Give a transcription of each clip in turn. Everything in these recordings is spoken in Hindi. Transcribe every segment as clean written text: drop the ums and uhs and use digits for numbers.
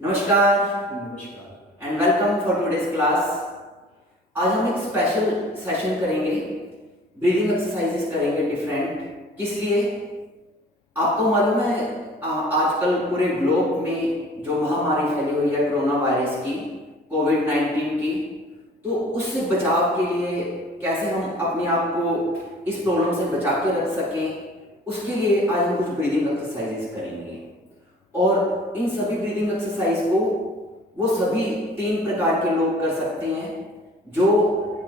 नमस्कार नमस्कार। And welcome for today's class. आज हम एक स्पेशल सेशन करेंगे, ब्रीदिंग एक्सरसाइजेस करेंगे डिफरेंट। किस लिए? आपको मालूम है आजकल पूरे ग्लोब में जो महामारी फैली हुई है कोरोना वायरस की, कोविड 19 की, तो उससे बचाव के लिए कैसे हम अपने आप को इस प्रॉब्लम से बचा के रख सकें, उसके लिए आज हम कुछ ब्रीदिंग एक्सरसाइजेस करेंगे। और इन सभी ब्रीदिंग एक्सरसाइज को वो सभी 3 प्रकार के लोग कर सकते हैं। जो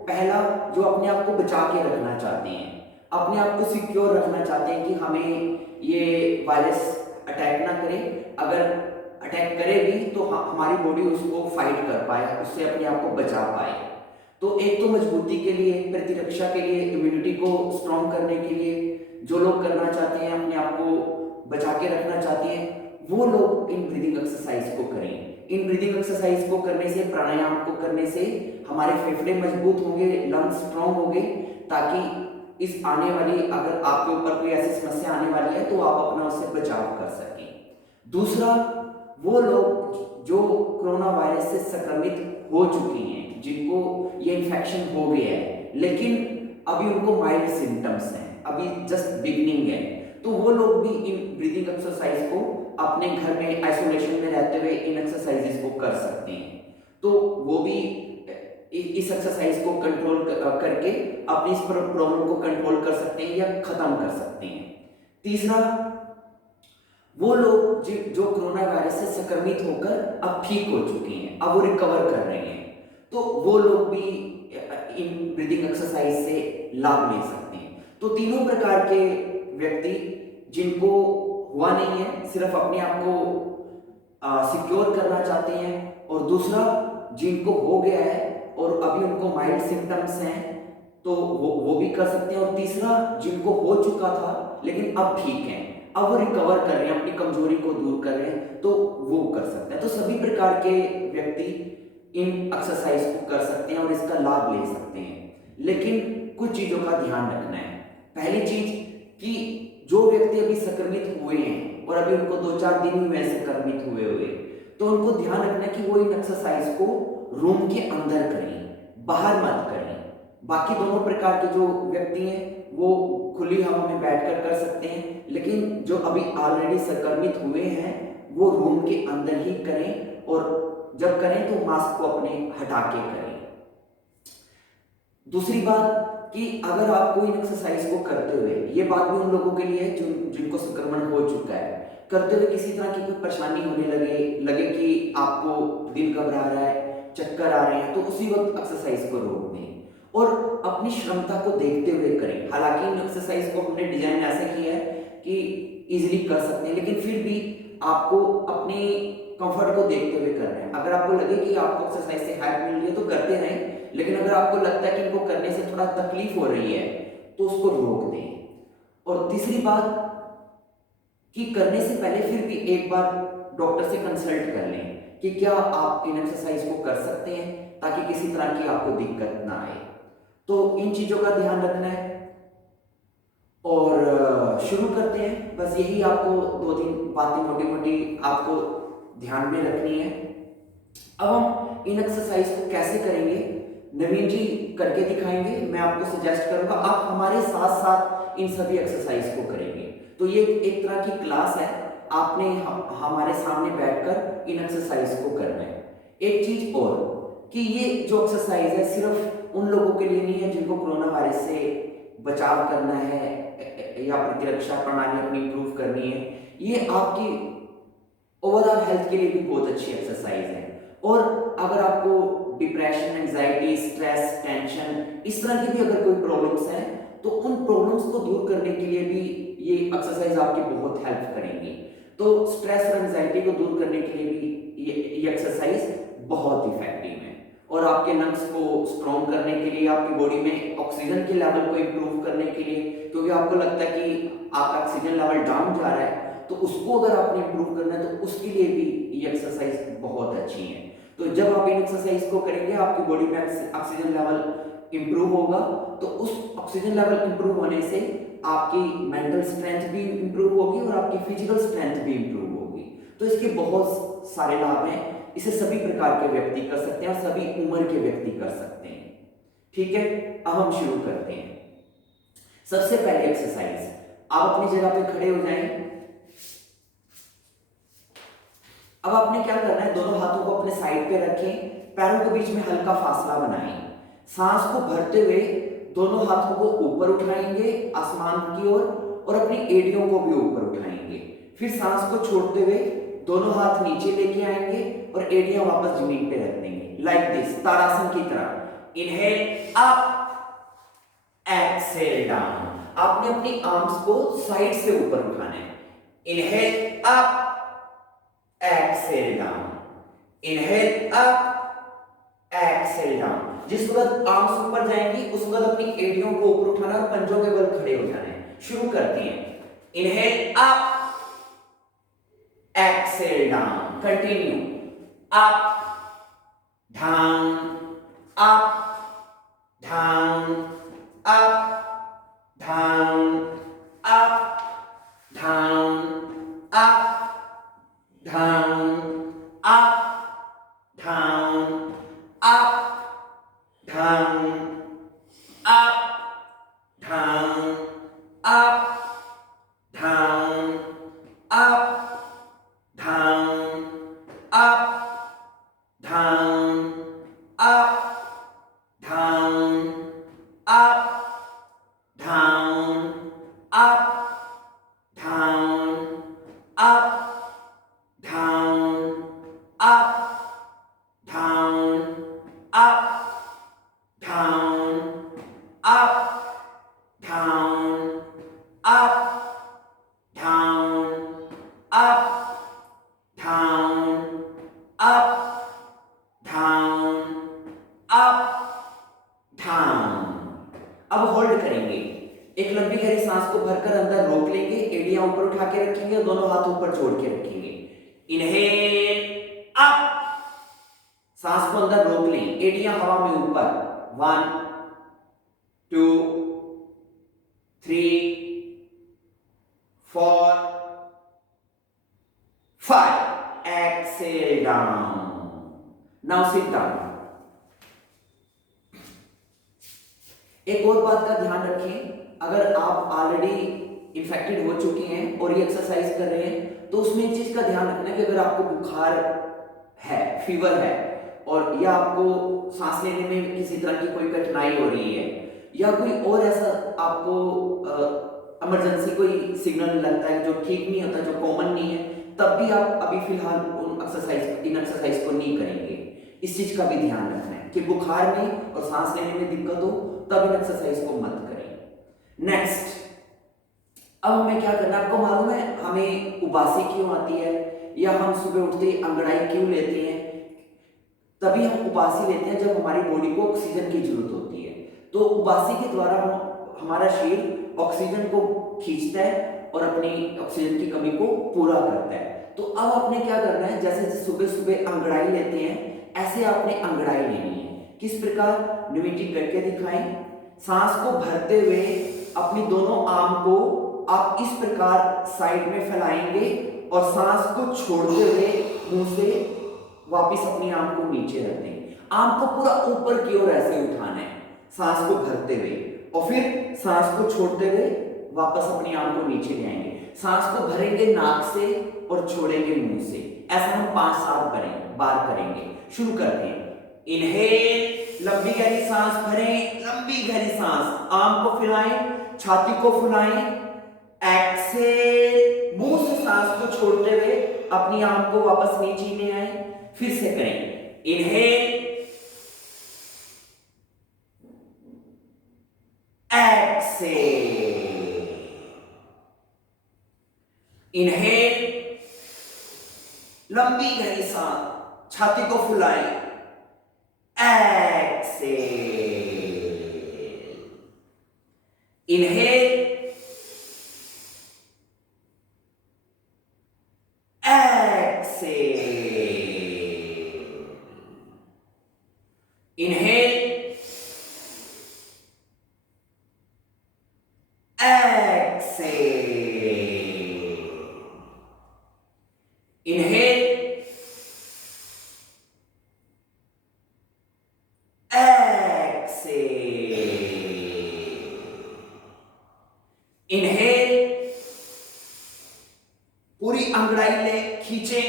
पहला, जो अपने आप को बचा के रखना चाहते हैं, अपने आप को सिक्योर रखना चाहते हैं कि हमें ये वायरस अटैक ना करे। अगर अटैक करे भी तो हमारी बॉडी उसको फाइट कर पाए, उससे अपने आप को बचा पाए। तो एक तो मजबूती के लिए, प्रतिरक्षा के लिए, इम्यूनिटी को स्ट्रॉन्ग करने के लिए जो लोग करना चाहते हैं, अपने आप को बचा के रखना चाहते हैं, वो लोग इन ब्रीदिंग एक्सरसाइज को करें। इन ब्रीदिंग एक्सरसाइज को करने से, प्राणायाम को करने से हमारे फेफड़े मजबूत होंगे, लंग्स स्ट्रॉन्ग होंगे, ताकि इस आने वाली, अगर आपके ऊपर कोई ऐसी समस्या आने वाली है तो आप अपना उससे बचाव कर सकें। दूसरा, वो लोग जो कोरोना वायरस से संक्रमित हो चुके हैं, जिनको ये इन्फेक्शन हो गया है लेकिन अभी उनको माइल्ड सिम्टम्स हैं, अभी जस्ट बिगिनिंग है, तो वो लोग भी इन ब्रीदिंग एक्सरसाइज को अपने घर में आइसोलेशन में रहते हुए इन एक्सरसाइजेस को कर सकते हैं। तो वो भी इस एक्सरसाइज को कंट्रोल करके अपनी इस प्रॉब्लम को कंट्रोल कर सकते हैं या खत्म कर सकते हैं। तीसरा, वो लोग जो कोरोना वायरस से संक्रमित होकर अब ठीक हो चुके हैं, अब वो रिकवर कर रहे हैं, तो वो लोग भी इन ब्रीदिंग एक्सरसाइज से लाभ ले सकते हैं। तो तीनों प्रकार के व्यक्ति, जिनको हुआ नहीं है, सिर्फ अपने आप को सिक्योर करना चाहते हैं, और दूसरा जिनको हो गया है और अभी उनको माइल्ड सिम्टम्स हैं, तो वो भी कर सकते हैं, और तीसरा जिनको हो चुका था लेकिन अब ठीक है, अब वो रिकवर कर रहे हैं, अपनी कमजोरी को दूर कर रहे हैं, तो वो कर सकते हैं। तो सभी प्रकार के व्यक्ति इन एक्सरसाइज को कर सकते हैं और इसका लाभ ले सकते हैं, लेकिन कुछ चीजों का ध्यान रखना है। पहली चीज कि जो व्यक्ति अभी संक्रमित हुए हैं और अभी उनको 2-4 दिन ही हुए संक्रमित हुए, तो उनको ध्यान रखना है कि वो इन एक्सरसाइज को रूम के अंदर करें, बाहर मत करें। बाकी दोनों प्रकार के जो व्यक्ति हैं वो खुली हवा में बैठकर कर सकते हैं, लेकिन जो अभी ऑलरेडी संक्रमित हुए हैं वो रूम के अंदर ही करें, और जब करें तो मास्क को अपने हटा के करें। दूसरी बात कि अगर आपको इन एक्सरसाइज को करते हुए, ये बात भी उन लोगों के लिए है जिनको संक्रमण हो चुका है, करते हुए किसी तरह की कोई परेशानी होने लगे कि आपको दिल घबरा रहा है, चक्कर आ रहे हैं, तो उसी वक्त एक्सरसाइज को रोक दें और अपनी क्षमता को देखते हुए करें। हालांकि इन एक्सरसाइज को हमने डिजाइन ऐसे किया है कि इजीली कर सकते हैं, लेकिन फिर भी आपको अपने कंफर्ट को देखते हुए करना है। अगर आपको लगे कि आपको एक्सरसाइज से हेल्प मिल रही है तो करते रहें, लेकिन अगर आपको लगता है कि इनको करने से थोड़ा तकलीफ हो रही है तो उसको रोक दें। और तीसरी बात कि करने से पहले फिर भी एक बार डॉक्टर से कंसल्ट कर लें कि क्या आप इन एक्सरसाइज को कर सकते हैं, ताकि किसी तरह की आपको दिक्कत ना आए। तो इन चीजों का ध्यान रखना है, और शुरू करते हैं। बस यही आपको 2-3 बातें मोटी मोटी आपको ध्यान में रखनी है। अब हम इन एक्सरसाइज को कैसे करेंगे, नवीन जी करके दिखाएंगे। मैं आपको सजेस्ट करूंगा आप हमारे साथ साथ इन सभी एक्सरसाइज को करेंगे। तो ये एक तरह की क्लास है, आपने हमारे सामने बैठकर इन एक्सरसाइज को करना है। एक चीज और कि ये जो एक्सरसाइज है सिर्फ उन लोगों के लिए नहीं है जिनको कोरोना वायरस से बचाव करना है या प्रतिरक्षा प्रणाली अपनी इंप्रूव करनी है। ये आपकी ओवरऑल हेल्थ के लिए भी बहुत अच्छी एक्सरसाइज है। और अगर आपको डिप्रेशन, एंजाइटी, स्ट्रेस, टेंशन, इस तरह की भी अगर कोई प्रॉब्लम्स हैं, तो उन प्रॉब्लम्स को दूर करने के लिए भी ये एक्सरसाइज आपकी बहुत हेल्प करेंगी। तो स्ट्रेस और एंजाइटी को दूर करने के लिए भी ये एक्सरसाइज बहुत इफेक्टिव है। और आपके लंग्स को स्ट्रॉन्ग करने के लिए, आपकी बॉडी में ऑक्सीजन के लेवल को इंप्रूव करने के लिए, क्योंकि आपको लगता है कि आपका ऑक्सीजन लेवल डाउन जा रहा है, तो उसको अगर आपने इंप्रूव करना है तो उसके लिए भी ये एक्सरसाइज बहुत अच्छी है। तो जब आप इन एक्सरसाइज को करेंगे आपकी बॉडी में ऑक्सीजन लेवल इंप्रूव होगा, तो उस ऑक्सीजन लेवल इंप्रूव होने से आपकी मेंटल स्ट्रेंथ भी इंप्रूव होगी और आपकी फिजिकल स्ट्रेंथ भी इंप्रूव होगी। तो इसके बहुत सारे लाभ हैं। इसे सभी प्रकार के व्यक्ति कर सकते हैं और सभी उम्र के व्यक्ति कर सकते हैं। ठीक है, अब हम शुरू करते हैं। सबसे पहले एक्सरसाइज, आप अपनी जगह पे खड़े हो जाएं। अब आपने क्या करना है, दोनों हाथों को अपने साइड पे रखें, पैरों के बीच में हल्का फासला बनाएं। सांस को भरते हुए दोनों हाथों को ऊपर उठाएंगे आसमान की ओर और अपनी एड़ियों को भी ऊपर उठाएंगे। फिर सांस को छोड़ते हुए दोनों हाथ नीचे लेके आएंगे और एड़ियां वापस जमीन पे रख देंगे, लाइक दिस, ताड़ासन की तरह। Inhale up, exhale down. आपने अपनी आर्म्स को साइड से ऊपर उठाना है। Inhale up, exhale down, inhale up, exhale down. जिस वक्त आर्म्स ऊपर जाएंगी उस वक्त अपनी एड़ियों को ऊपर उठाना और पंजों के बल खड़े हो जाना है। शुरू करते हैं। Inhale up, exhale down, continue, up, down, up, down, up, down, up, down, up, down, up, down, up, down, up, down, up, down, up, down, up, down, up, down, up, down, up, down, up, down, up, down, up, down, up, down, up, down, up, down, up, down, up, down। अब होल्ड करेंगे। एक लंबी गहरी सांस को भरकर अंदर रोक लेंगे, एड़ियां ऊपर उठा के रखेंगे और दोनों हाथ ऊपर जोड़ के रखेंगे। इनहेल अप, सांस को अंदर रोक लें, एड़ियां हवा में ऊपर। 1 2 3 4 5, exhale down. Now sit down. एक और बात का ध्यान रखें, अगर आप ऑलरेडी इन्फेक्टेड हो चुके हैं और ये एक्सरसाइज कर रहे हैं तो उसमें एक चीज का ध्यान रखना है कि अगर आपको बुखार है, फीवर है, और या आपको सांस लेने में किसी तरह की कोई कठिनाई हो रही है या कोई और ऐसा आपको इमरजेंसी कोई सिग्नल लगता है जो ठीक नहीं होता, जो कॉमन नहीं है, तब भी आप अभी फिलहाल इन एक्सरसाइज को नहीं करेंगे। इस चीज का भी ध्यान रखना है कि बुखार में और सांस लेने में दिक्कत हो तब इन एक्सरसाइज को मत करें। नेक्स्ट, अब हमें क्या करना है, आपको मालूम है हमें उबासी क्यों आती है या हम सुबह उठते ही अंगड़ाई क्यों लेते हैं? तभी हम उबासी लेते हैं जब हमारी बॉडी को ऑक्सीजन की जरूरत होती है। तो उबासी के द्वारा हमारा शरीर ऑक्सीजन को खींचता है और अपनी ऑक्सीजन की कमी को पूरा करता है। तो अब आपने क्या करना है, जैसे सुबह सुबह अंगड़ाई लेते हैं ऐसे आपने अंगड़ाई लेनी है। किस प्रकार, निविन जी करके दिखाएं। सांस को भरते हुए अपनी दोनों आर्म को आप इस प्रकार साइड में फैलाएंगे और सांस को छोड़ते हुए मुंह से वापस अपनी आर्म को नीचे रख देंगे। आर्म को पूरा ऊपर की ओर ऐसे उठाना है सांस को भरते हुए और फिर सांस को छोड़ते हुए वापस अपनी आर्म को नीचे ले आएंगे। सांस को भरेंगे नाक से और छोड़ेंगे मुंह से। ऐसा हम 5-7 बार करेंगे। शुरू करते हैं। इनहेल, लंबी गहरी सांस भरें, लंबी गहरी सांस, आर्म को फैलाएं, छाती को फुलाएं। एक्सहेल, मुंह से सांस को छोड़ते हुए अपनी आर्म को वापस नीचे ले आए। फिर से करें। इनहेल, एक्सहेल, इनहेल, लंबी गहरी सांस, छाती को फुलाएं। Exhale, inhale, exhale, inhale, exhale, inhale, inhale, पूरी अंगड़ाई ले, खींचे,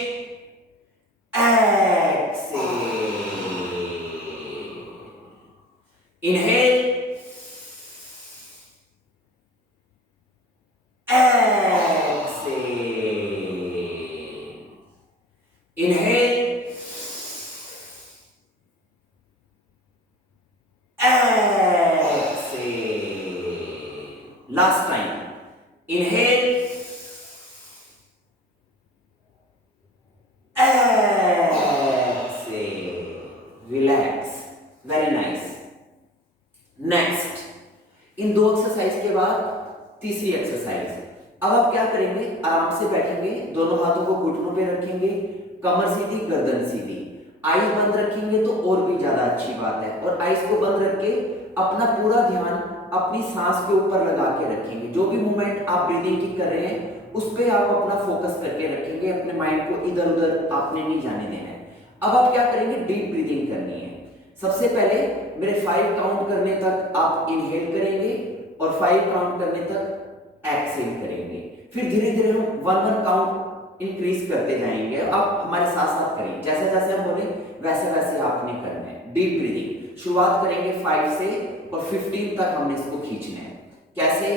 exhale, inhale, exhale, inhale, exhale, last time, inhale, exhale, relax, very nice. Next, इन दो एक्सरसाइज के बाद तीसरी एक्सरसाइज। अब आप क्या करेंगे, आराम से बैठेंगे, दोनों हाथों को घुटनों पे रखेंगे, कमर सीधी, गर्दन सीधी, आईज बंद रखेंगे तो और भी ज्यादा अच्छी बात है। और आईज को बंद रख के अपना पूरा ध्यान अपनी सांस के ऊपर लगा के रखेंगे। जो भी मूवमेंट आप ब्रीदिंग की कर रहे हैं उस पर आप अपना फोकस करके रखेंगे, अपने माइंड को इधर उधर आपने नहीं जाने देना है। अब आप क्या करेंगे, डीप ब्रीदिंग करनी है। सबसे पहले मेरे 5 काउंट करने तक आप इनहेल करेंगे और 5 काउंट करने तक एक्सहेल करेंगे। फिर धीरे धीरे हम 1-1 काउंट इंक्रीज करते जाएंगे। आप हमारे साथ साथ करें, जैसे जैसे हम बोले वैसे वैसे आपने करना है। डीप ब्रीदिंग शुरुआत करेंगे 5 से और 15 तक हमने इसको खींचना है। कैसे,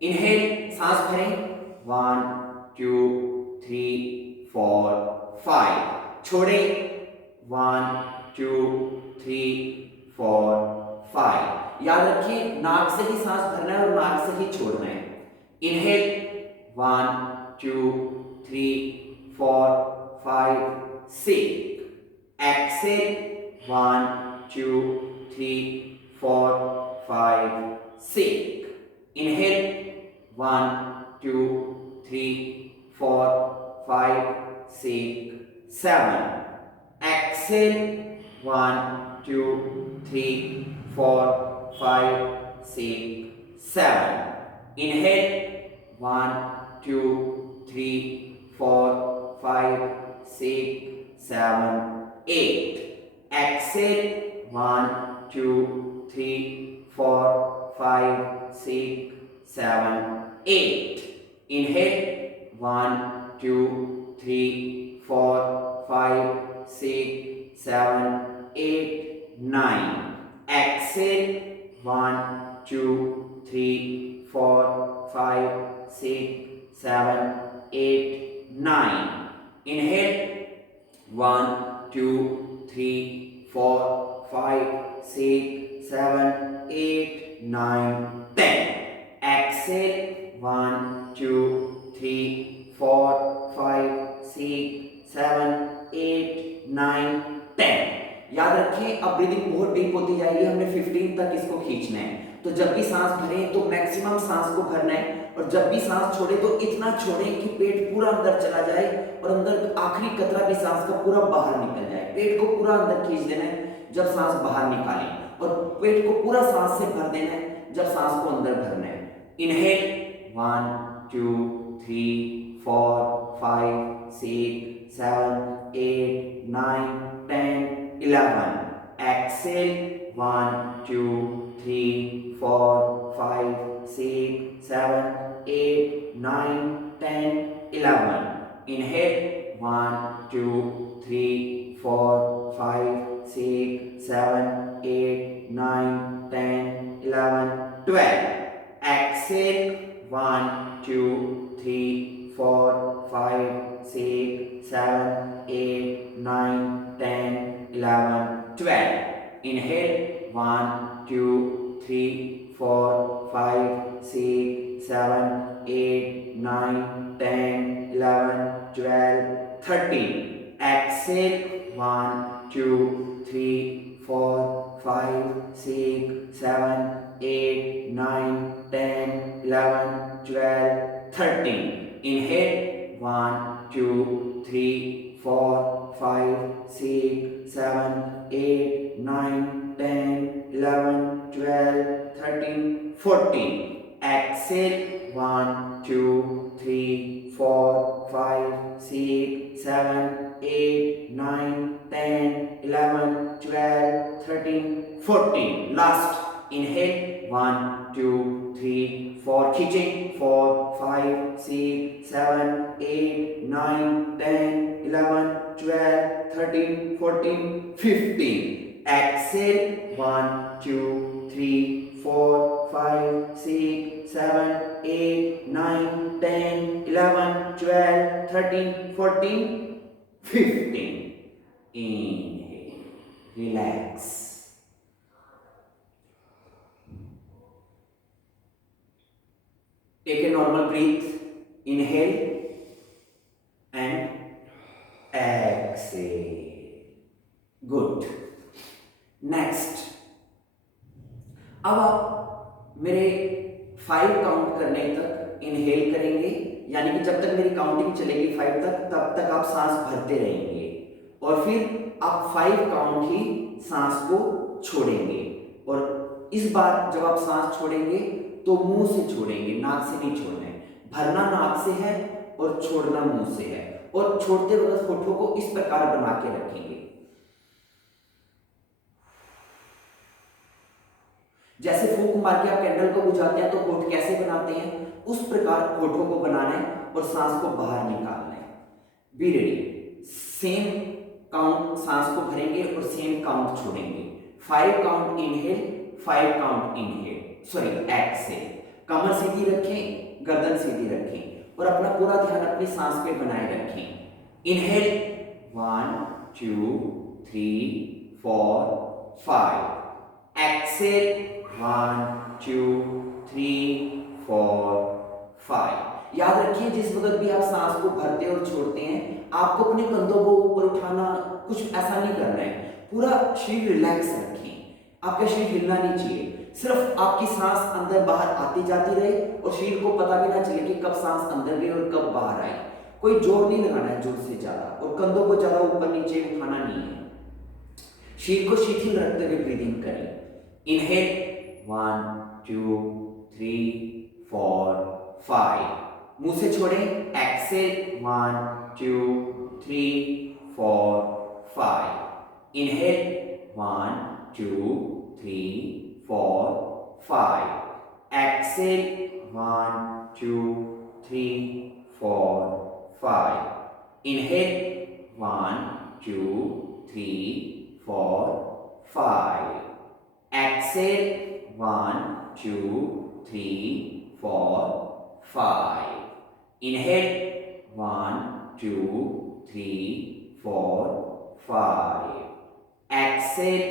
इनहेल, सांस भरें, 1 2 3 4 5, छोड़े, 1 2 3 4 5। याद रखिए नाक से ही सांस भरना है और नाक से ही छोड़ना है। Inhale, 1 2 3 4 5 6, exhale, 1 2 3 4 5 6, inhale, 1 2 3 4 5 6 7, exhale, 1 2 3 4 5 6 7, inhale, 1 2 3 4 5 6 7 8, exhale, 1 2 3 4 5 6 7 8, inhale, 1 2 3 4 5 6 7 8 9, exhale, 1 2 3 4 5 6 7 8 9, inhale, 1 2 3 4 5 6 7 8 9 10, exhale, 1 2 3 4 5 6 7 8 9 10। याद रखें अब ब्रीदिंग बहुत डीप होती जाएगी, हमने 15 तक इसको खींचना है। तो जब भी सांस भरें तो मैक्सिमम सांस को भरना है और जब भी सांस छोड़े तो इतना छोड़ें कि पेट पूरा अंदर चला जाए और अंदर आखिरी कतरा भी सांस का पूरा बाहर निकल जाए। पेट को पूरा अंदर खींच देना है जब सांस बाहर निकालें और पेट को पूरा सांस से भर देना है जब सांस को अंदर भरना है। Inhale, 1 2 3 4 5 6 7 8 9 10 11, exhale, 1 2 3 4 5 6 7 8 9 10 11, inhale, 1 2 3 4 5 6 7 8 9 10 11 12, exhale, 1 2 3 4 5 6 7 8 9 10 11 12, inhale, 1 2 3 4 5 6 7 8 9 10 11 12 13, exhale, 1 2 3 4 5 6 7 8 9 10 11 12 13, inhale, 1 2 3 4 5 6 7 8 9 10 11 12 13 14, exhale, 1 2 3 4 5 6 7 8 9 10 11 12 13 14, last, inhale, 1 2 3 4 4 खींचें 4 5 6 7 8 9 10 11 12 13 14 15 exhale 1 2 3 4 5 6 7 8 9 10 11 12 13 14 15 inhale relax. Take a normal breath, inhale and exhale. Good. Next, अब आप मेरे 5 काउंट करने तक इनहेल करेंगे, यानी कि जब तक मेरी काउंटिंग चलेगी 5 तक, तब तक आप सांस भरते रहेंगे और फिर आप 5 काउंट ही सांस को छोड़ेंगे। और इस बार जब आप सांस छोड़ेंगे तो मुंह से छोड़ेंगे, नाक से नहीं छोड़ना है। भरना नाक से है और छोड़ना मुंह से है। और छोड़ते वक्त होठों को इस प्रकार बना के रखेंगे, जैसे फूंक मार के आप कैंडल को बुझाते हैं तो होठ कैसे बनाते हैं, उस प्रकार होठों को बनाना है और सांस को बाहर निकालना है। Be ready. सेम काउंट सांस को भरेंगे और सेम काउंट छोड़ेंगे। 5 count inhale, 5 count inhale, sorry exhale. कमर सीधी रखें, गर्दन सीधी रखें और अपना पूरा ध्यान अपनी सांस पे बनाए रखें। Inhale 1 2 3 4 5, exhale 1 2 3 4 5। याद रखिए जिस वक्त भी आप सांस को भरते और छोड़ते हैं, आपको अपने कंधों को ऊपर उठाना कुछ ऐसा नहीं करना है। पूरा शरीर रिलैक्स रखें, आपका शरीर हिलना नहीं चाहिए। सिर्फ आपकी सांस अंदर बाहर आती जाती रहे और शरीर को पता भी ना चले कि कब सांस अंदर गई और कब बाहर आई। कोई जोर नहीं लगाना है जोर से ज्यादा, और कंधों को ज्यादा ऊपर नीचे उठाना नहीं है। शरीर को शिथिल रखते हुए ब्रीदिंग करें। इनहेल 1 2 3 4 5, मुंह से छोड़ें। Exhale 1 2 3 4 5, inhale 1 2 3 4 5, exhale 1 2 3 4 5, inhale 1 2 3 4 5, exhale 1 2 3 4 5, inhale 1 2 3 4 5, exhale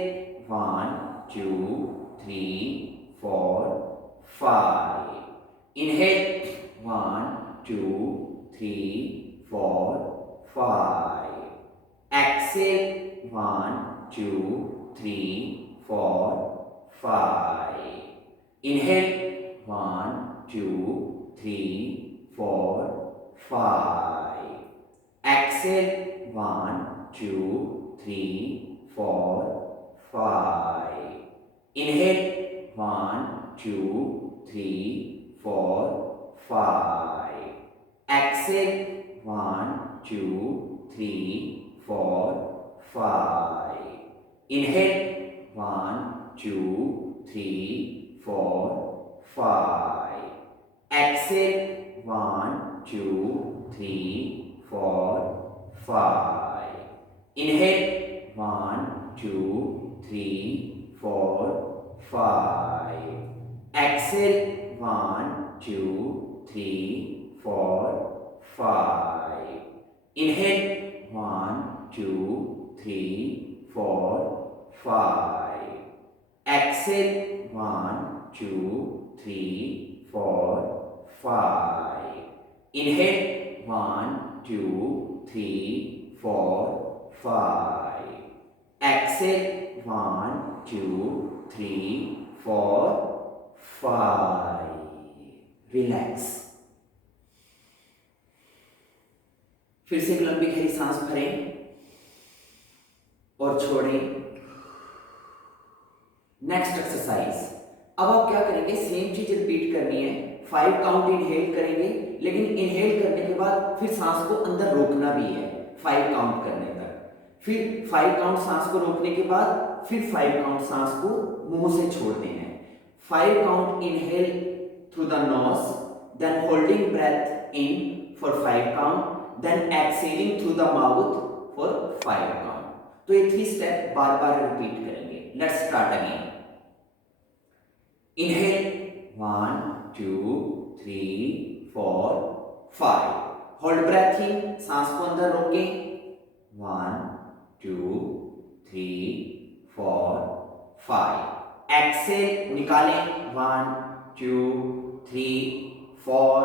1 2 3 4 5, inhale 1 2 3 4 5, exhale 1 2 3 4 5, inhale 1 2 3 4 5, exhale 1 2 3 4 5, inhale 1 2 3 4 5, exhale 1 2 3 4 5, inhale 1 2 3 4 5, exhale 1 2 3 4 5, inhale 1 2 3 4 5, exhale 1 2 3 4 5, inhale 1 2 3 4 5, exhale 1 2 3 4 5, inhale 1 2 3 4 5, exhale 1 2 3 4 5, relax. फिर से एक लंबी गहरी सांस भरें और छोड़ें। नेक्स्ट एक्सरसाइज, अब आप क्या करेंगे, सेम चीज रिपीट करनी है। 5 काउंट इनहेल करेंगे, लेकिन इनहेल करने के बाद फिर सांस को अंदर रोकना भी है 5 काउंट करने तक। फिर 5 काउंट सांस को रोकने के बाद फिर 5 काउंट सांस को मुंह से छोड़ देना है। 5 count inhale through the nose, then holding breath in for 5 count, then exhaling through the mouth for 5 count. तो ये 3 स्टेप बार बार रिपीट करेंगे. Let's start again. Inhale 1 2 3 4 5. Hold breath in, सांस को अंदर रोकें. 1 2 3 4 5. एक्सेल निकालें. 1 2 3 4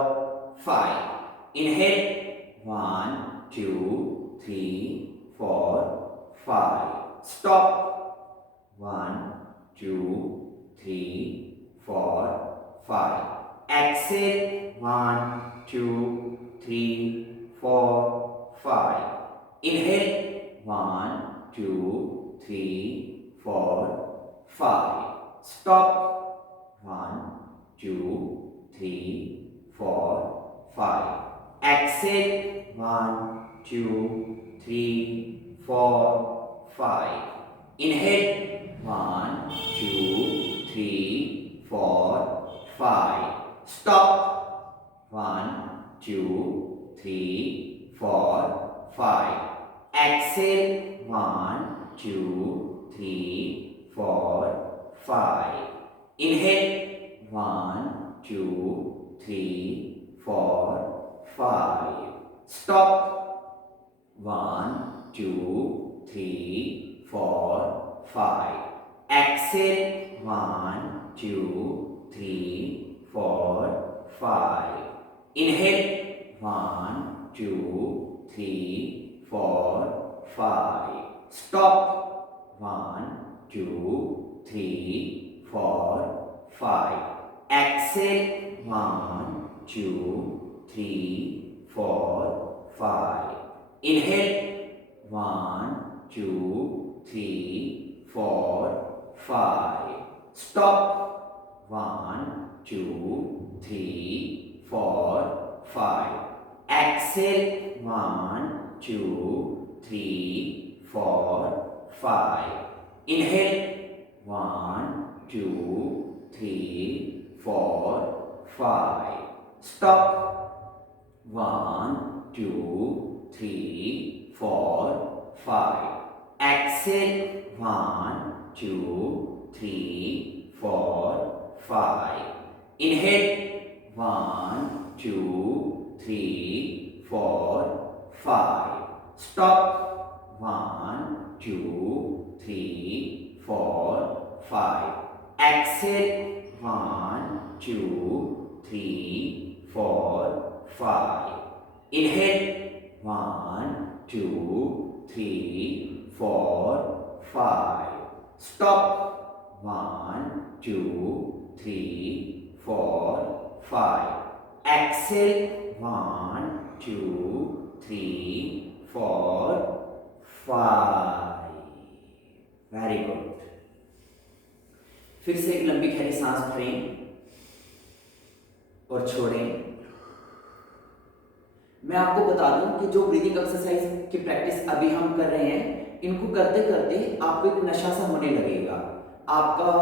5. Inhale 1 2 3 4 5. Stop. 1 2 3 4 5. Excel 1 2 3 4 5. Inhale 1 2 3 4 5. Stop. 1 2 3 4 5. Exhale 1 2 3 4 5. Inhale 1 2 3 4 5. Stop. 1 2 3 4 5. Exhale 1 2 3 4 5. Inhale 1 2 3 4 5. Stop. 1 2 3 4 5. Exhale 1 2 3 4 5. Inhale 1 2 3 4 5. Stop. 1 2 3 4 5. Exhale 1 2 3 4 5. Inhale 1 2 3 4 5. Stop. 1 2 3 4 5. Exhale 1 2 3 4 5. Inhale 1 2 3 4 5. Stop. 1 2 3 4 5. Exhale 1 2 3 4 5. Inhale 1 2 3 4 5. Stop. 1 2 3 4 5. Exhale 1 2 3 4 5. Inhale 1 2 3 4 5. Stop. 1 2 3 4 5. Exhale 1 2 3 4 5. Very good. फिर से एक लंबी गहरी सांस भरें और छोड़ें. मैं आपको बता दूं कि जो ब्रीदिंग एक्सरसाइज की प्रैक्टिस अभी हम कर रहे हैं, इनको करते करते आपको एक नशा सा होने लगेगा. आपका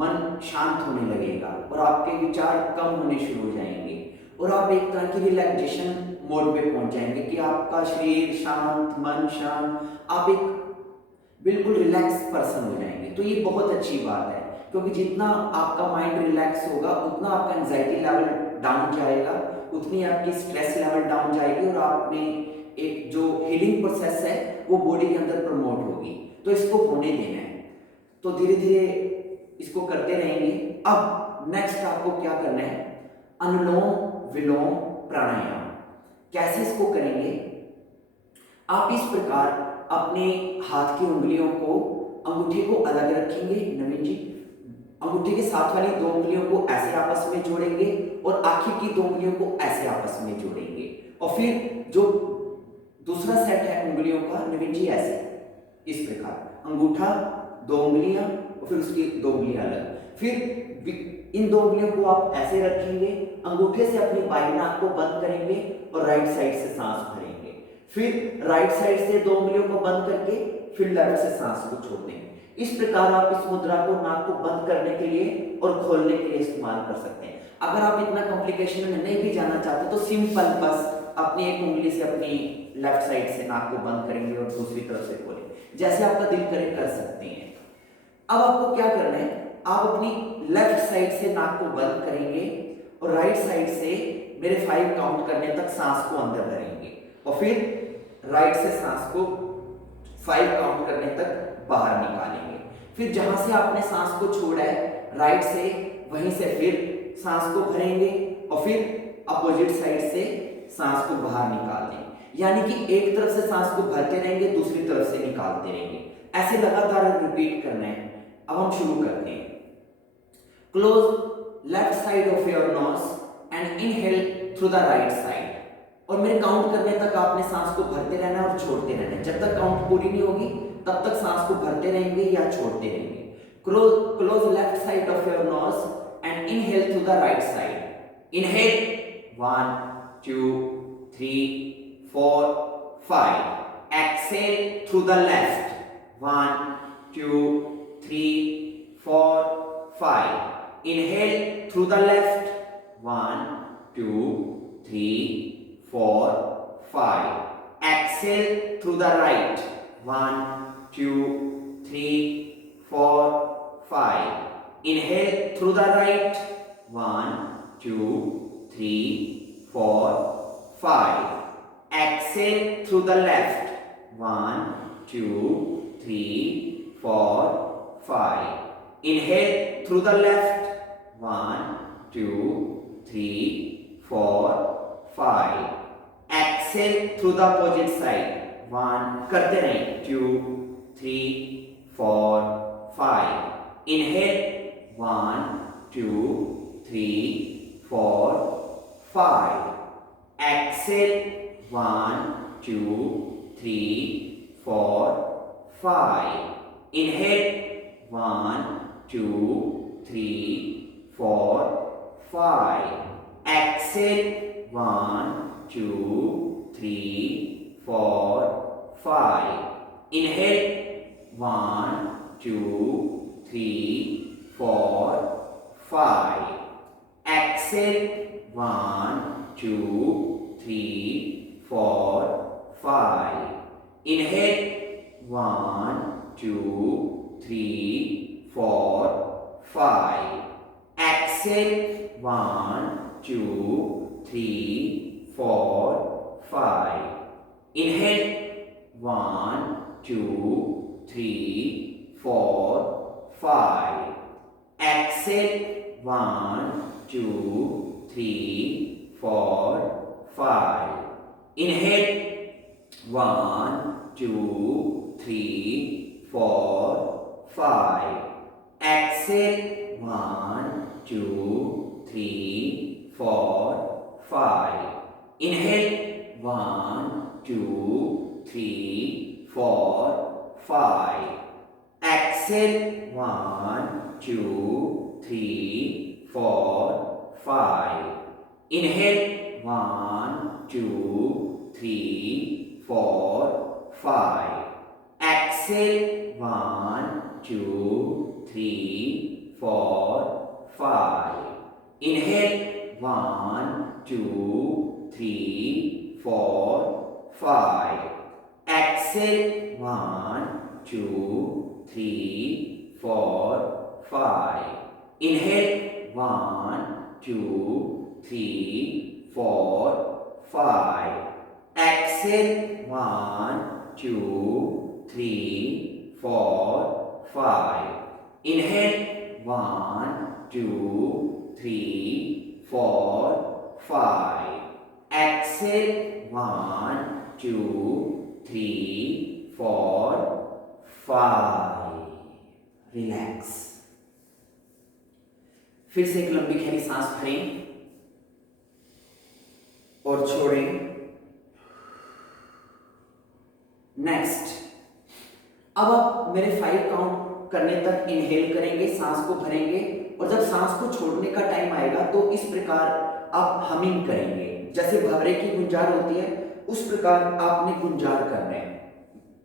मन शांत होने लगेगा और आपके विचार कम होने शुरू हो जाएंगे और आप एक तरह की रिलैक्सेशन मोड पे पहुंच जाएंगे कि आपका शरीर शांत, मन शांत, आप एक बिल्कुल रिलैक्स पर्सन हो जाएंगे. तो ये बहुत अच्छी बात है, क्योंकि जितना आपका माइंड रिलैक्स होगा उतना आपका एंजाइटी लेवल डाउन जाएगा, उतनी आपकी स्ट्रेस लेवल डाउन जाएगी और आप में एक जो हीलिंग प्रोसेस है वो बॉडी के अंदर प्रमोट होगी. तो इसको होने देना है. तो धीरे धीरे इसको करते रहेंगे. अब नेक्स्ट आपको क्या करना है, अनुलोम विलोम प्राणायाम. कैसे इसको करेंगे, आप इस प्रकार अपने हाथ की उंगलियों को, अंगूठे को अलग रखेंगे. नवीन जी, अंगूठे के साथ वाली 2 उंगलियों को ऐसे आपस में जोड़ेंगे और आखिर की 2 उंगलियों को ऐसे आपस में जोड़ेंगे. और फिर जो दूसरा सेट है उंगलियों का, नवीन जी, ऐसे इस प्रकार अंगूठा, 2 उंगलियां और फिर उसकी 2 उंगलियां अलग. फिर इन 2 उंगलियों को आप ऐसे रखेंगे, अंगूठे से अपनी बाईं नाक को बंद करेंगे और राइट साइड से सांस भरेंगे. फिर राइट साइड से 2 उंगलियों को बंद करके फिर लेफ्ट से सांस को छोड़ देंगे. इस प्रकार आप इस मुद्रा को नाक को बंद करने के लिए और खोलने के लिए इस्तेमाल कर सकते हैं. अगर आप इतना कॉम्प्लिकेशन में नहीं भी जाना चाहते तो सिंपल बस अपनी एक उंगली से अपनी लेफ्ट साइड से नाक को बंद करेंगे और दूसरी तरफ से खोलेंगे, जैसे आपका दिल करे कर सकते हैं। अब आपको क्या करना है, आप अपनी लेफ्ट साइड से नाक को बंद करेंगे और राइट साइड से मेरे 5 काउंट करने तक सांस को अंदर भरेंगे और फिर राइट से सांस को 5 काउंट करने तक बाहर निकालेंगे। फिर जहां से आपने सांस को छोड़ा है राइट से, वहीं से फिर सांस को भरेंगे और फिर अपोजिट साइड से सांस को बाहर निकाल देंगे। यानी कि एक तरफ से सांस को भरते रहेंगे, दूसरी तरफ से निकालते रहेंगे, ऐसे लगातार रिपीट करना है। अब हम शुरू करते हैं। Close left side of your nose and inhale through the right side. और मेरे काउंट करने तक आपने सांस को भरते रहना है और छोड़ते रहना है। जब तक काउंट पूरी नहीं होगी तब तक सांस को भरते रहेंगे या छोड़ते रहेंगे। Close left side of your nose and inhale through the right side. Inhale 1 2 3 4 5। Exhale through the left 1 2 3 4 5। Inhale through the left 1 2 3 4 5। Exhale through the right 1 2 3 4 5। Inhale through the right 1 2 3 4 5। Exhale through the left 1 2 3 4 5। Inhale through the left 1 2 3 4 5। Exhale through the opposite side 1 करते रहें 2 3 4 5। Inhale 1 2 3 4 5। Exhale 1 2 3 4 5। Inhale 1 2 3 4 5। Exhale 1 2 3 4 5। Inhale 1 2 3 4 5। Exhale 1 2 3 4 5। Inhale 1 2 3 4 5। Exhale 1 2 3 4 5। Inhale 1 2 3 4 5। Exhale 1 2 3 4 5। Inhale 1 2 3 4 5। Exhale 1 2 3 4 5। Inhale 1 2 3 4 5। Exhale 1 2 3 4 5। Inhale 1 2 3 4 5। Exhale 1 2 3 4 5। Inhale 1 2 3 4 5। Exhale 1 2 3 4 5। Inhale 1 2 3 4 5। Exhale 1 2 3 4 5। Inhale 1 2 3 4 5। Exhale 1 2 3 4 5। Relax. फिर से एक लंबी गहरी सांस भरें और छोड़ें। नेक्स्ट, अब आप मेरे 5 काउंट करने तक इनहेल करेंगे, सांस को भरेंगे और जब सांस को छोड़ने का टाइम आएगा तो इस प्रकार आप हमिंग करेंगे। जैसे भंवरे की गुंजार होती है उस प्रकार आपने गुंजार करना है।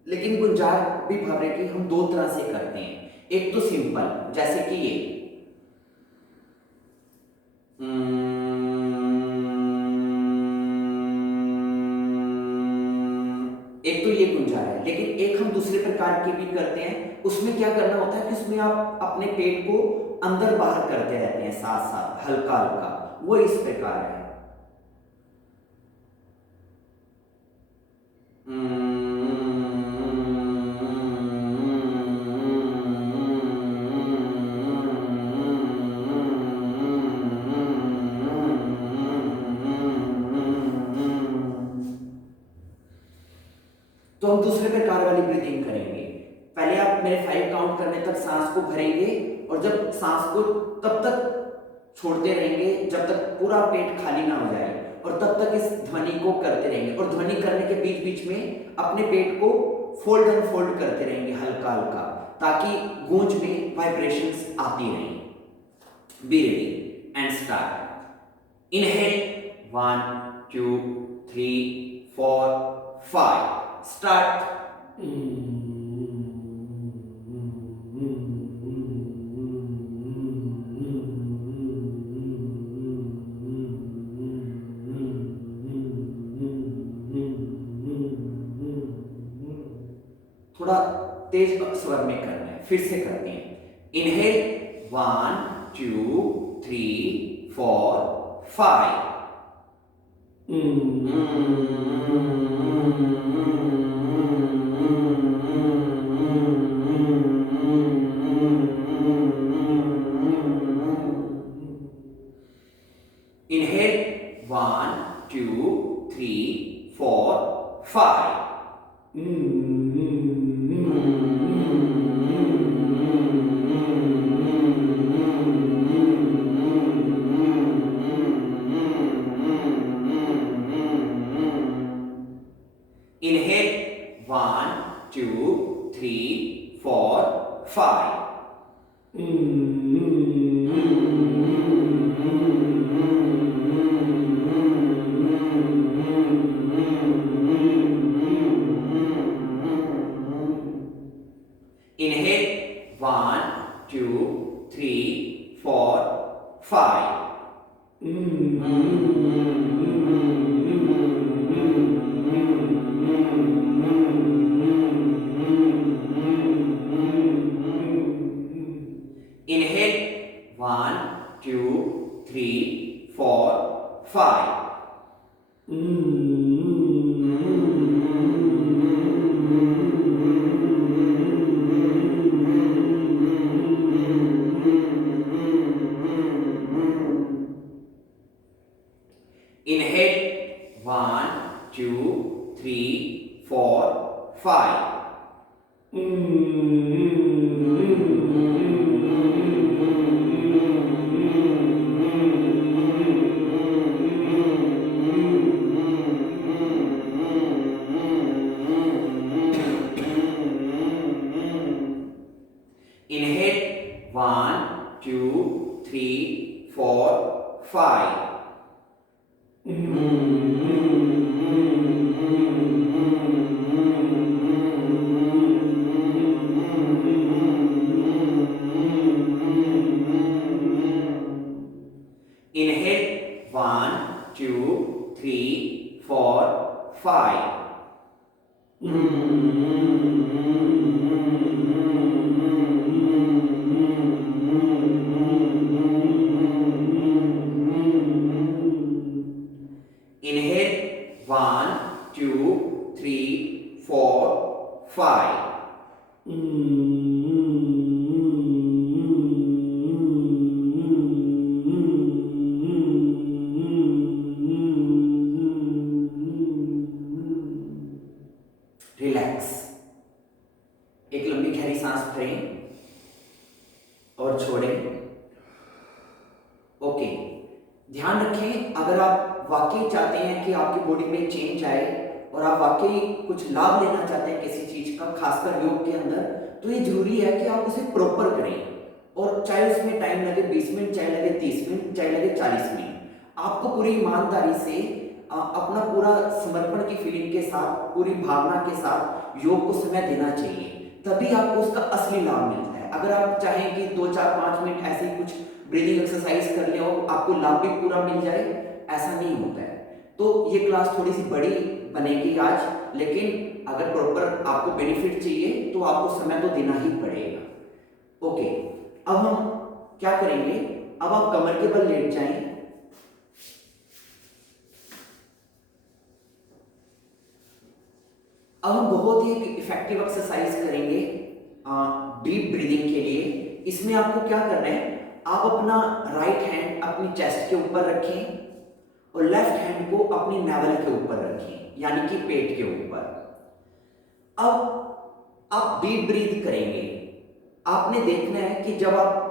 लेकिन गुंजार भी भंवरे की हम 2 तरह से करते हैं। एक तो सिंपल, जैसे कि ये दूसरे प्रकार के भी करते हैं, उसमें क्या करना होता है कि उसमें आप अपने पेट को अंदर बाहर करते रहते हैं साथ साथ हल्का हल्का, वो इस प्रकार है। तो हम दूसरे प्रकार वाली ब्रीदिंग करेंगे। पहले आप मेरे 5 काउंट करने तक सांस को भरेंगे और जब सांस को तब तक छोड़ते रहेंगे जब तक पूरा पेट खाली ना हो जाए, और तब तक इस ध्वनि को करते रहेंगे, और ध्वनि करने के बीच बीच में अपने पेट को फोल्ड एंड फोल्ड करते रहेंगे हल्का हल्का, ताकि गूंज में वाइब्रेशंस आती रहें। Be ready and start. Inhale 1 2 3 4 5 start. थोड़ा तेज स्वर में करना है, फिर से करते हैं। Inhale 1 2 3 4 5। Inhale 1 2 3 4 5। Inhale 1 2 3 4 5। Inhale 1 2 3 4 5। Inhale 1 2 3 4 5। Inhale 1 2 3 4 5। Inhale 1 2 3 4 5। Inhale 1 2 3 4 5। Inhale 1 2 3 4 5। Relax. एक लंबी गहरी सांस भरें और छोड़ें। ओके, ध्यान रखें, अगर आप वाकई चाहते हैं कि आपकी बॉडी में चेंज आए और आप वाकई कुछ लाभ लेना चाहते हैं किसी चीज का, खासकर योग के अंदर, तो ये जरूरी है कि आप उसे प्रॉपर करें, और चाहे उसमें टाइम लगे 20 मिनट, चाहे लगे 30 मिनट, चाहे लगे 40 मिनट, आपको पूरी ईमानदारी से अपना पूरा समर्पण की फीलिंग के साथ, पूरी भावना के साथ योग को समय देना चाहिए, तभी आपको उसका असली लाभ मिलता है। अगर आप चाहें कि 2 4 5 मिनट ऐसे ही कुछ ब्रीदिंग एक्सरसाइज कर ले और आपको लाभ भी पूरा मिल जाए, ऐसा नहीं होता है। तो ये क्लास थोड़ी सी बड़ी बनेगी आज, लेकिन अगर प्रॉपर आपको बेनिफिट चाहिए तो आपको समय तो देना ही पड़ेगा। ओके, अब हम क्या करेंगे, अब आप कमर के बल लेट जाएं। अब हम बहुत ही एक इफेक्टिव एक्सरसाइज करेंगे डीप ब्रीदिंग के लिए। इसमें आपको क्या करना है, आप अपना राइट हैंड अपनी चेस्ट के ऊपर रखें और लेफ्ट हैंड को अपनी नावल के ऊपर रखें, यानी कि पेट के ऊपर। अब आप डीप ब्रीथ करेंगे। आपने देखना है कि जब आप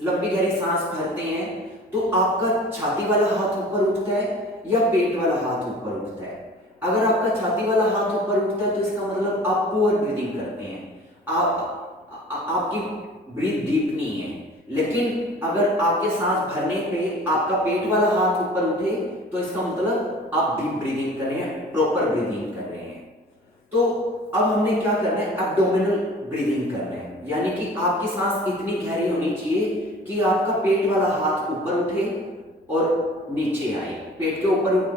लंबी गहरी सांस भरते हैं तो आपका छाती वाला हाथ ऊपर उठता है या पेट वाला हाथ ऊपर उठता है। अगर आपका छाती वाला हाथ ऊपर उठता है तो इसका मतलब आप पुअर ब्रीदिंग करते हैं, आपकी ब्रीथ डीप नहीं है। लेकिन अगर आपके सांस भरने पे आपका पेट वाला हाथ ऊपर उठे तो इसका मतलब आप डीप ब्रीदिंग कर रहे हैं, प्रॉपर ब्रीदिंग कर रहे हैं। तो अब हमने क्या करना है, एब्डोमिनल ब्रीदिंग करना है, यानी कि आपकी सांस इतनी गहरी होनी चाहिए कि आपका पेट वाला हाथ ऊपर उठे और नीचे आए। पेट के ऊपर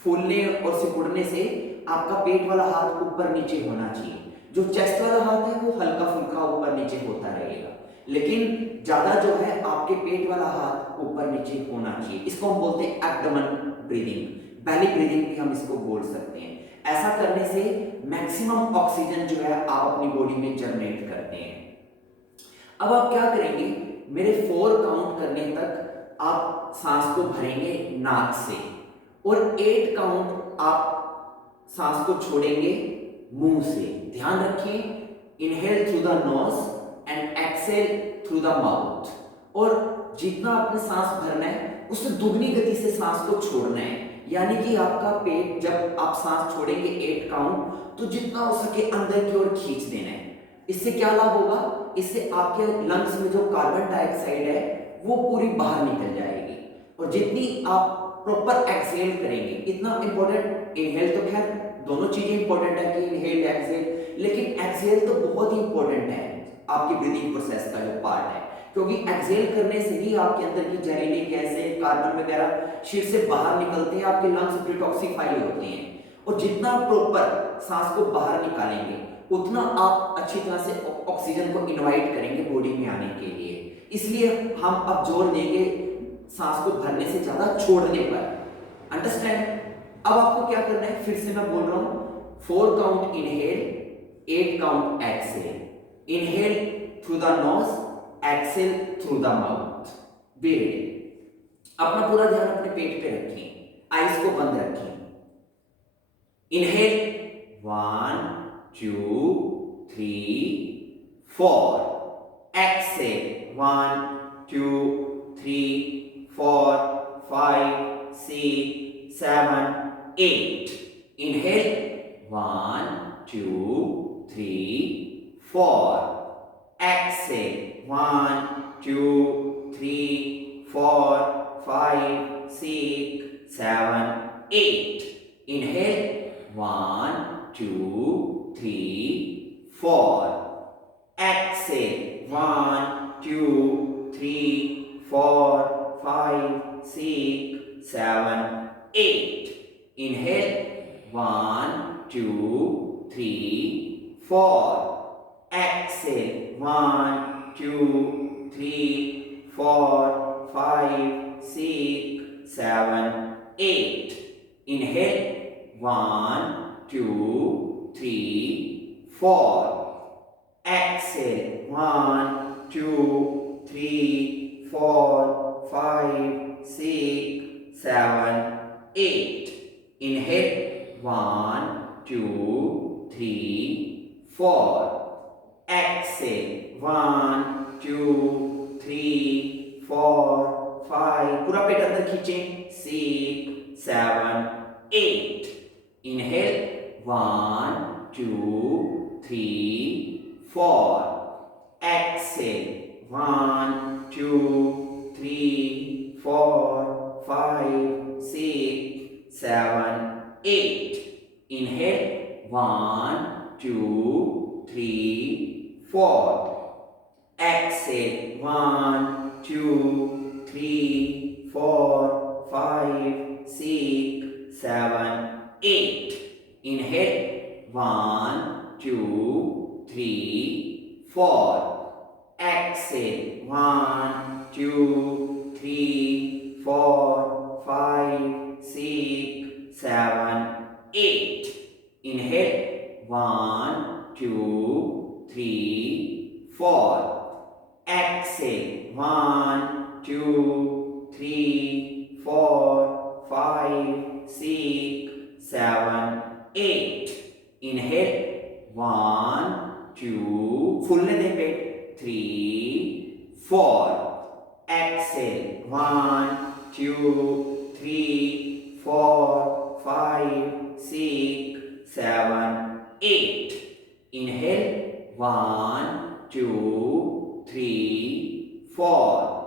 फूलने और सिकुड़ने से आपका पेट वाला हाथ ऊपर नीचे होना चाहिए। जो चेस्ट वाला हाथ है वो हल्का फुल्का ऊपर नीचे होता रहेगा, लेकिन ज्यादा जो है आपके पेट वाला हाथ ऊपर नीचे होना चाहिए। इसको हम बोलते हैं एब्डोमेन ब्रीदिंग, बेली ब्रीदिंग भी हम इसको बोल सकते हैं। ऐसा करने से मैक्सिमम ऑक्सीजन जो है आप अपनी बॉडी में जनरेट करते हैं। अब आप क्या करेंगे, मेरे 4 काउंट करने तक आप सांस को भरेंगे नाक से और 8 काउंट आप सांस को छोड़ेंगे मुंह से। ध्यान रखिए, inhale through the nose and exhale through the mouth. और जितना आपने सांस भरना है उससे दुगनी गति से सांस को छोड़ना है, यानी कि आपका पेट जब आप सांस छोड़ेंगे 8 काउंट तो जितना हो सके अंदर की ओर खींच देना है। इससे क्या लाभ होगा, इससे आपके लंग्स में जो कार्बन डाइऑक्साइड है वो पूरी बाहर निकल जाएगी। और जितनी आप प्रॉपर एक्सहेल करेंगे, इतना इंपॉर्टेंट, इनहेल तो खैर दोनों चीजें इंपॉर्टेंट है कि इनहेल एक्सहेल, लेकिन एक्सहेल तो बहुत ही इंपॉर्टेंट है आपकी ब्रीदिंग प्रोसेस का जो पार्ट है, क्योंकि एक्सहेल करने से ही आपके अंदर की जहरीली गैसें, कार्बन वगैरह शरीर से बाहर निकलते हैं, आपके लंग्स डिटॉक्सिफाई होते हैं। और जितना प्रॉपर सांस को बाहर निकालेंगे उतना आप अच्छी तरह से ऑक्सीजन को इनवाइट करेंगे बॉडी में आने के लिए। इसलिए हम अब जोर देंगे सांस को भरने से ज्यादा छोड़ने पर। अंडरस्टैंड? अब आपको क्या करना है, फिर से मैं बोल रहा हूं, 4 count inhale, 8 count exhale. Inhale through the knows, exhale through the mouth. Be ready. अपना पूरा ध्यान अपने पेट पे रखें, आईज को बंद रखें। Inhale 1 2 3 4, exhale 1 2 3 4 5 6 7 8। Inhale 1 2 3 4. Exhale 1 2 3 4 5 6 7 8. Inhale 1 2 3 4. Exhale 1 2 3 4 5 6 7 8. Inhale 1 2 3 4. Exhale 1 2 3 4 5 6 7 8. Inhale 1 2 3 4. Exhale 1 2 3 4 5 6 7 8. Inhale 1 2 3 4. Exhale 1 2 3 4 5. पूरा पेट अंदर खींचें, 6 7 8. Inhale 1 2 3 4. Exhale 1 2 3 4 5 6 7 8. Inhale 1 2 3 4. Exhale 1 2 3 4 5 6 6 7 8 inhale 1 2 फूलने दें पेट 3 4 Excel 1 2 3 4 5 6 7 8 inhale 1 2 3 4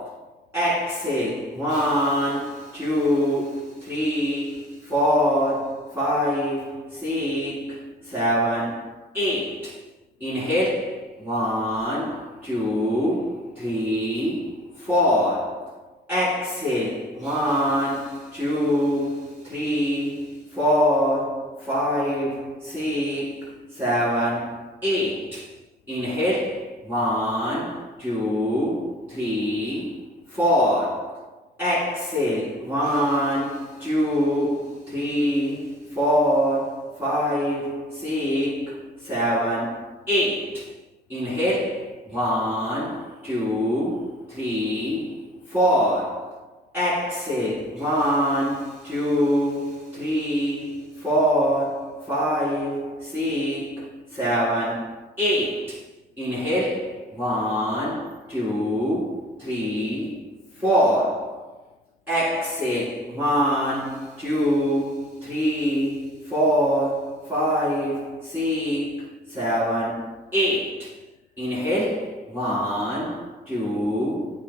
exhale 1 2 3 4 5 6 7 8 inhale 1 2 3 4 exhale 1 2 3 4 5 6 7 8 inhale 1 2 3 4 exhale 1 2 3 4 5 6 7 8 inhale 1 2 3 4 exhale 1 2 3 4 5 6 7 8 inhale 1 2 3 4 exhale 1 2 3 4 5 6 7 8 inhale 1 2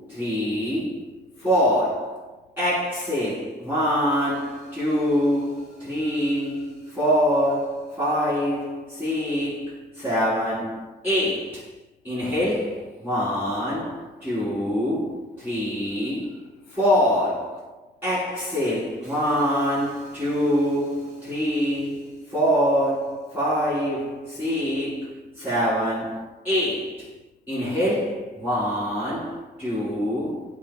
3 4 exhale 1 2 3 4 5 6 7 8 inhale 1 2 3 4 exhale 1 2 3 4 5 6 7 8 inhale 1 2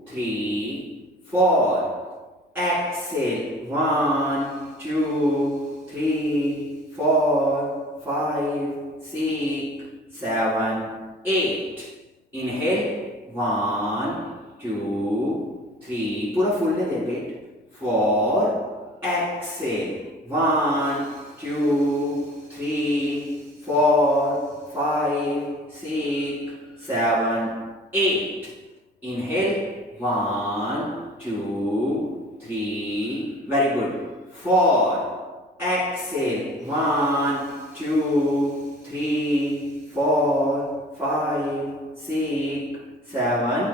3 4 exhale 1 2 3 4 5 6 7 8 inhale 1 2 3 पूरा फूलने दें पेट 4 exhale 1 2 3 4 5 6 7 8 inhale 1 2 3 very good 4 exhale 1 2 3 4 5 6 7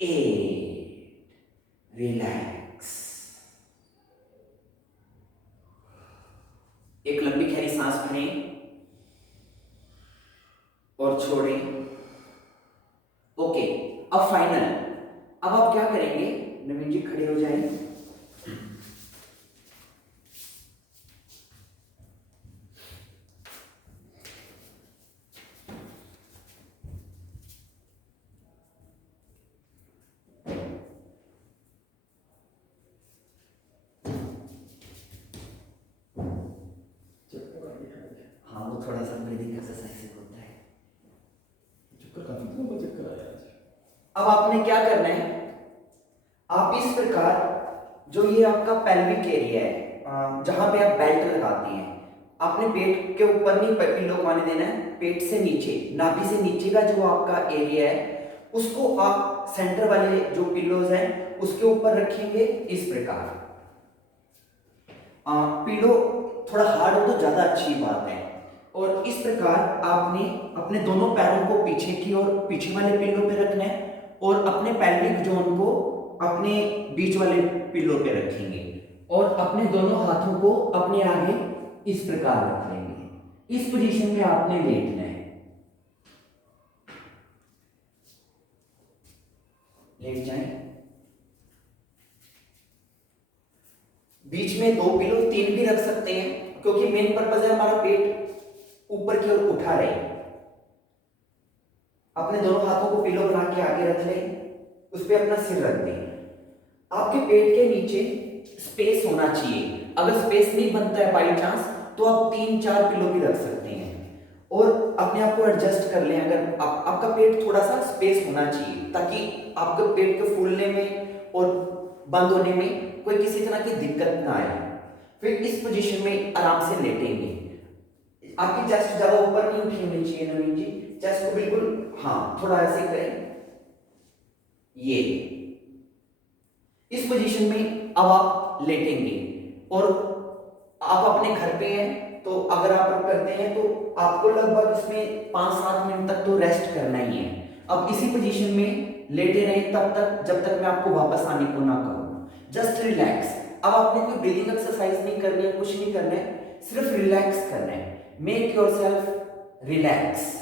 8 relax एक लंबी गहरी सांस भरें और छोड़ें ओके अब फाइनल अब आप क्या करेंगे नवीन जी खड़े हो जाएं हाँ वो थोड़ा सा ब्रीदिंग एक्सरसाइज होता है चक्कर आया आज। अब आपने क्या करना है आप इस प्रकार जो ये आपका पेल्विक एरिया है जहां पे आप बेल्ट लगाते हैं आपने पेट के ऊपर नहीं पिल्लो को आने देना है पेट से नीचे नाभि से नीचे का जो आपका एरिया है उसको आप सेंटर वाले जो पिल्लोज हैं उसके ऊपर रखेंगे इस प्रकार पिल्लो थोड़ा हार्ड हो तो ज्यादा अच्छी बात है और इस प्रकार आपने अपने दोनों पैरों को पीछे की और पीछे वाले पिल्लो पे रखना है और अपने पेल्विक जोन को अपने बीच वाले पिल्लो पे रखेंगे और अपने दोनों हाथों को अपने आगे इस प्रकार रख लेंगे इस पोजीशन में आपने लेटना है लेट जाएं बीच में 2 पिलो 3 भी रख सकते हैं क्योंकि मेन पर्पस है हमारा पेट ऊपर की ओर उठा रहे अपने दोनों हाथों को पिलो बना के आगे रख लें उस पे अपना सिर रख दें आपके पेट के नीचे स्पेस होना चाहिए अगर स्पेस नहीं बनता है बाई चांस तो आप 3-4 पिलो भी रख सकते हैं और अपने आप को एडजस्ट कर लें अगर आपका पेट थोड़ा सा स्पेस होना चाहिए ताकि आपके पेट के फूलने में और बंद होने में कोई किसी तरह की दिक्कत ना आए फिर इस पोजीशन में आराम से लेटेंगे। आपकी चेस्ट ज्यादा ऊपर नहीं उठी होनी चाहिए नवीन जी, चेस्ट को बिल्कुल हाँ थोड़ा ऐसे करें। ये इस पोजीशन में अब आप लेटेंगे और आप अपने घर पे हैं तो अगर आप करते हैं तो आपको लगभग इसमें 5-7 मिनट तक तो रेस्ट करना ही है। अब इसी पोजीशन में लेटे रहें तब तक जब तक मैं आपको वापस आने को ना कहूँ। Just relax. अब आपने कोई ब्रीदिंग एक्सरसाइज नहीं करनी है, कुछ नहीं करना है, सिर्फ रिलैक्स करना है। Make your self relax.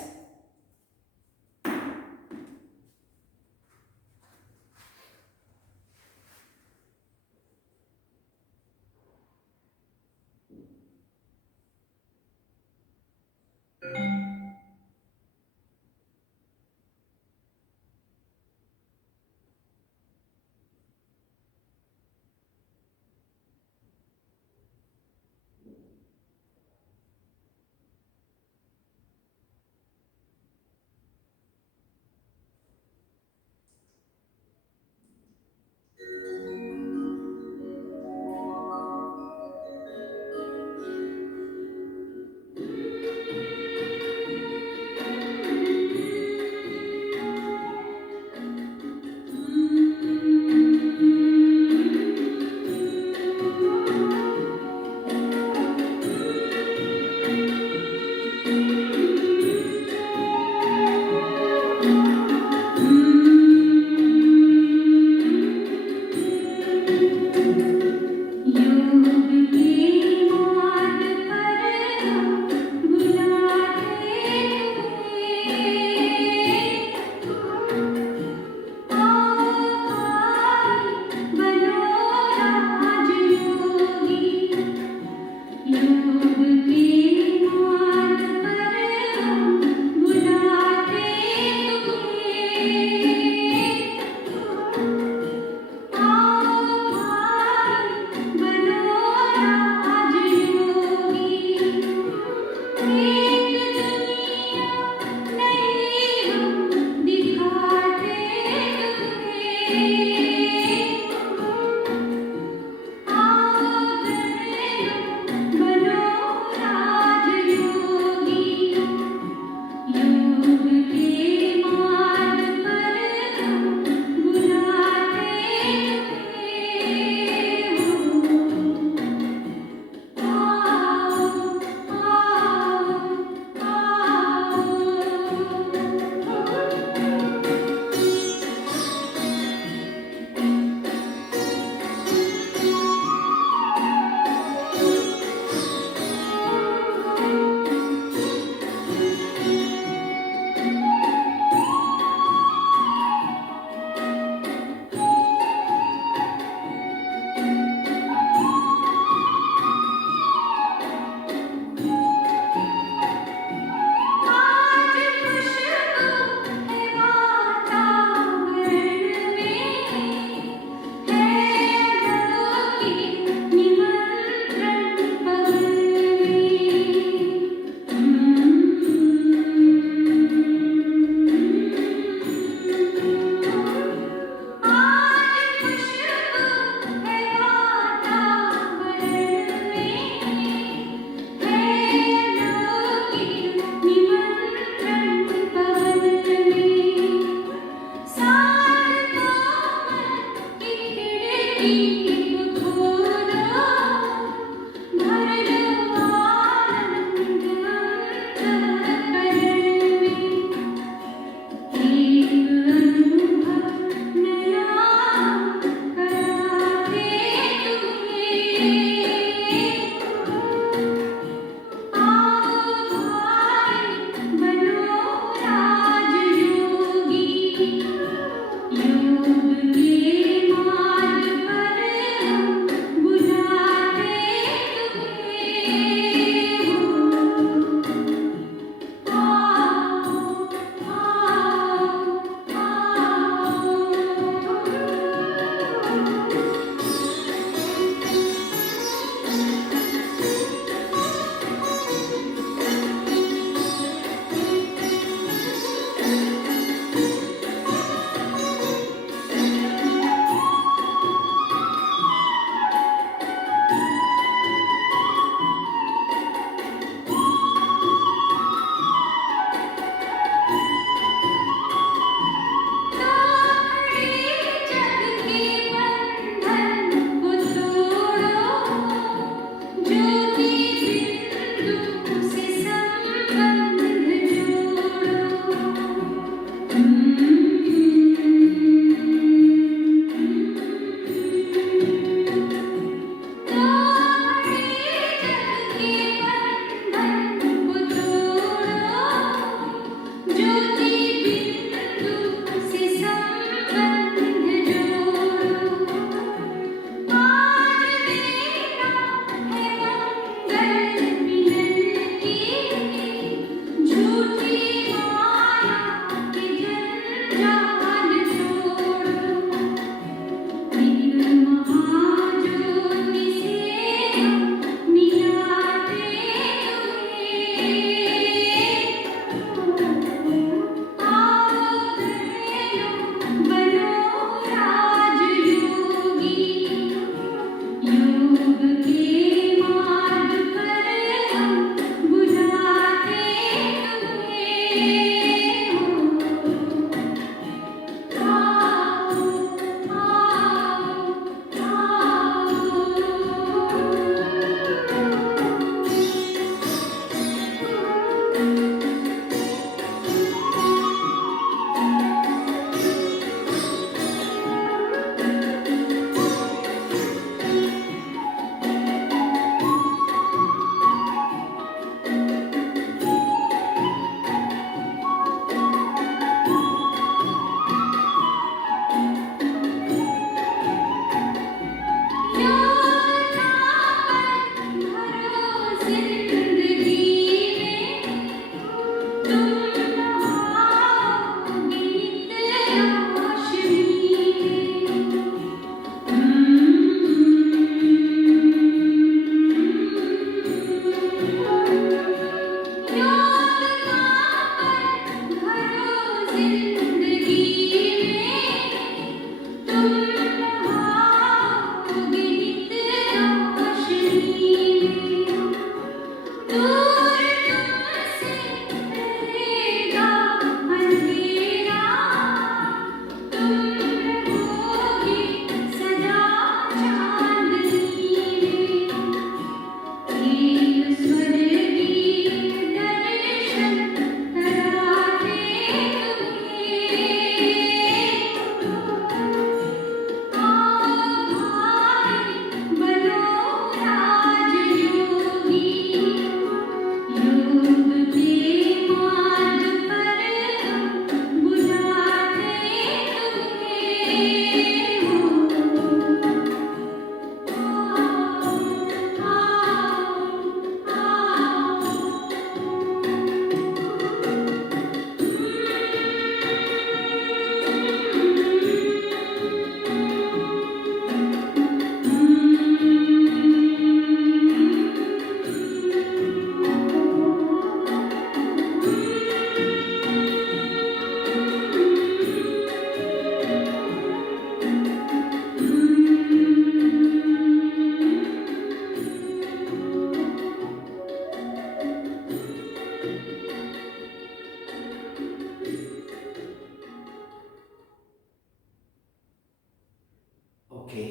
Okay,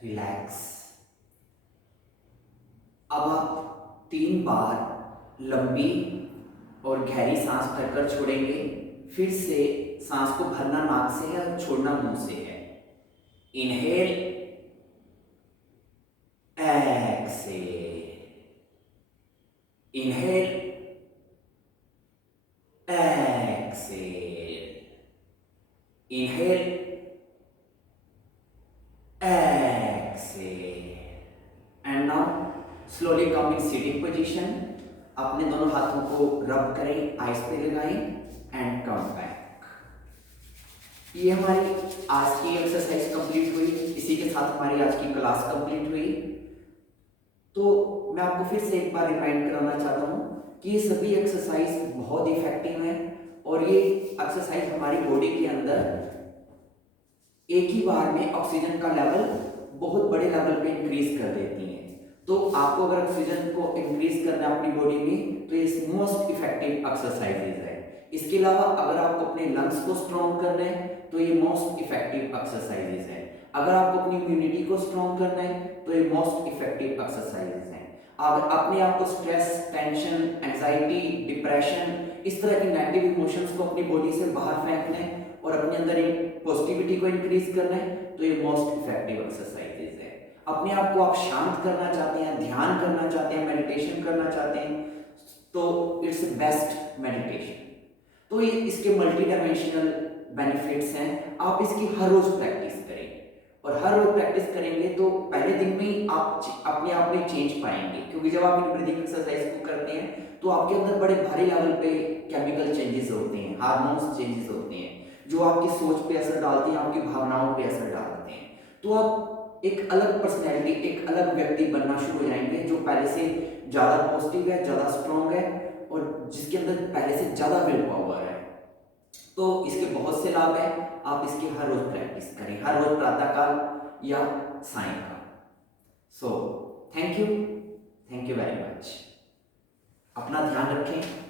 relax. अब आप 3 बार लंबी और गहरी सांस भरकर छोड़ेंगे। फिर से सांस को भरना नाक से है और छोड़ना मुंह से है। Inhale, exhale, inhale, exhale, inhale, exhale. And now slowly come in sitting position. अपने दोनों हाथों को रब करें, आइस पे लगाएं एंड कम बैक। ये हमारी आज की एक्सरसाइज कंप्लीट हुई। इसी के साथ हमारी आज की क्लास कंप्लीट हुई। तो मैं आपको फिर से एक बार रिमाइंड कराना चाहता हूँ कि ये सभी एक्सरसाइज बहुत इफेक्टिव हैं और ये एक्सरसाइज हमारी बॉडी के अंदर एक ही बार में ऑक्सीजन का लेवल बहुत बड़े लेवल पे इंक्रीज कर देती हैं। तो आपको अगर ऑक्सीजन को इंक्रीज करना है अपनी बॉडी में तो ये मोस्ट इफेक्टिव एक्सरसाइजेज है। इसके अलावा अगर आपको अपने लंग्स को स्ट्रॉन्ग करना है तो ये मोस्ट इफेक्टिव एक्सरसाइजेज है। अगर आपको अपनी इम्यूनिटी को स्ट्रॉन्ग करना है तो ये मोस्ट इफेक्टिव एक्सरसाइजेज हैं। अगर अपने आप को स्ट्रेस, टेंशन, एंजाइटी, डिप्रेशन, इस तरह की नेगेटिव इमोशंस को अपनी बॉडी से बाहर फेंकना है और अपने अंदर एक पॉजिटिविटी को इंक्रीज करना है तो ये मोस्ट इफेक्टिव एक्सरसाइजेज है। अपने आप को आप शांत करना चाहते हैं, ध्यान करना चाहते हैं, मेडिटेशन करना चाहते हैं तो इट्स बेस्ट मेडिटेशन। तो ये इसके मल्टी डायमेंशनल बेनिफिट्स हैं। आप इसकी हर रोज प्रैक्टिस करें और हर रोज प्रैक्टिस करेंगे तो पहले दिन में ही आप अपने आप में चेंज पाएंगे, क्योंकि जब आप इन ब्रीदिंग एक्सरसाइज को करते हैं तो आपके अंदर बड़े भारी लेवल पे केमिकल चेंजेस होते हैं, हार्मोन्स चेंजेस होते हैं जो आपकी सोच पे असर डालते हैं, आपकी भावनाओं पे असर डालते हैं। तो आप एक अलग पर्सनैलिटी, एक अलग व्यक्ति बनना शुरू हो जाएंगे जो पहले से ज़्यादा पॉजिटिव है, ज़्यादा स्ट्रॉन्ग है और जिसके अंदर पहले से ज़्यादा विल पावर है। तो इसके बहुत से लाभ हैं। आप इसकी हर रोज प्रैक्टिस करें, हर रोज प्रातःकाल या सायंकाल। So thank you very much. अपना ध्यान रखें।